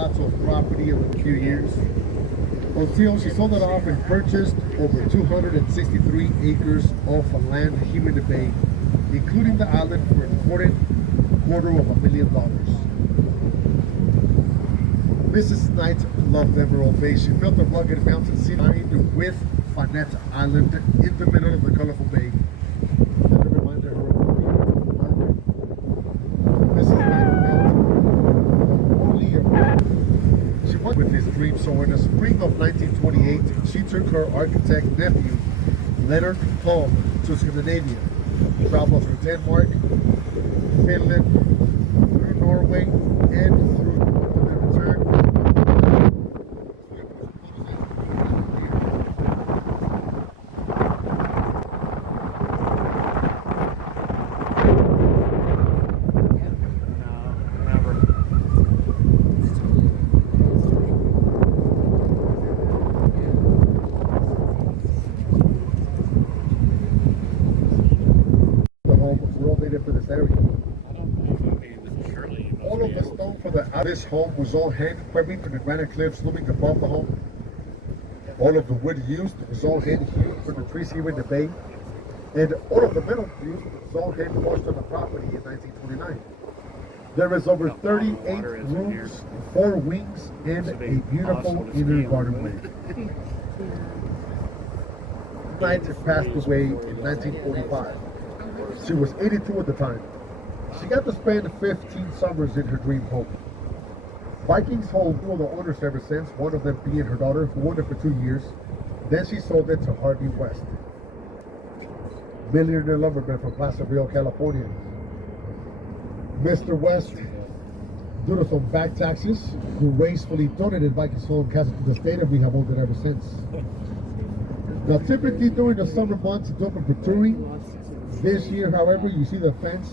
lots of property over a few years until she sold it off and purchased over 263 acres of land here in the bay, including the island, for an important $250,000. Mrs. Knight loved Emerald Bay. She built a rugged mountain scenery with Fanette Island in the middle of the colorful bay. That reminded her of Mrs. Knight felt only she went with his dream. So in the spring of 1928, she took her architect nephew, Leonard Palm, to Scandinavia, traveled through Denmark, Finland, through Norway, and through the return. For this area. All of the stone for this home was all hand carved from the granite cliffs looming above the home. All of the wood used was all hand hewed from the trees here in the bay. And all of the metal used was all hand washed on the property in 1929. There is over 38 rooms, 4 wings, and a beautiful inner garden. Knight passed away in 1945. She was 82 at the time. She got to spend 15 summers in her dream home. Vikingsholm were the owners ever since, one of them being her daughter, who owned it for 2 years. Then she sold it to Harvey West, millionaire lumberman from Placerville, California. Mr. West, due to some back taxes, gracefully donated Vikingsholm Castle to the state, and we have owned it ever since. Now, typically during the summer months, it's open for touring. This year, however, you see the fence,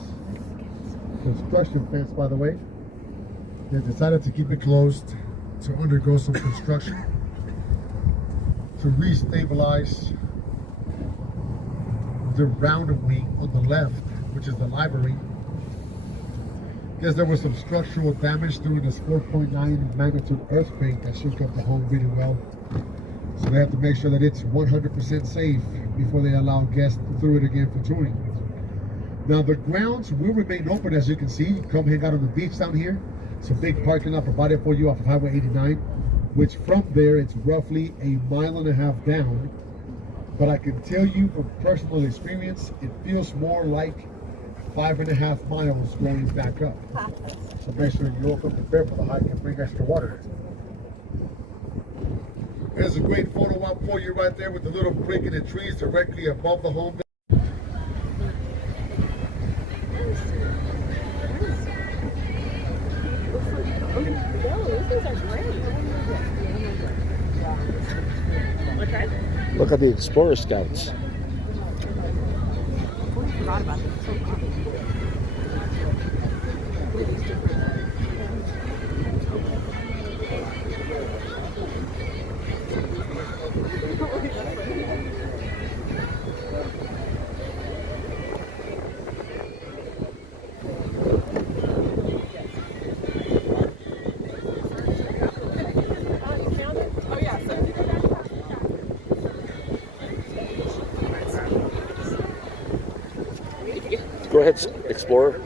construction fence, by the way. They decided to keep it closed to undergo some construction to re-stabilize the round wing on the left, which is the library, because there was some structural damage during this 4.9 magnitude earthquake that shook up the home really well. So they have to make sure that it's 100% safe before they allow guests through it again for touring. Now the grounds will remain open, as you can see. Come hang out on the beach down here. It's a big parking lot provided for you off of Highway 89, which from there it's roughly a 1.5 miles down. But I can tell you from personal experience, it feels more like 5.5 miles going back up. So make sure you all come prepared for the hike and bring extra water. There's a great photo op for you right there with the little break in the trees directly above the home. Look at the Explorer Scouts. Forgot about them. Go ahead, Explorer.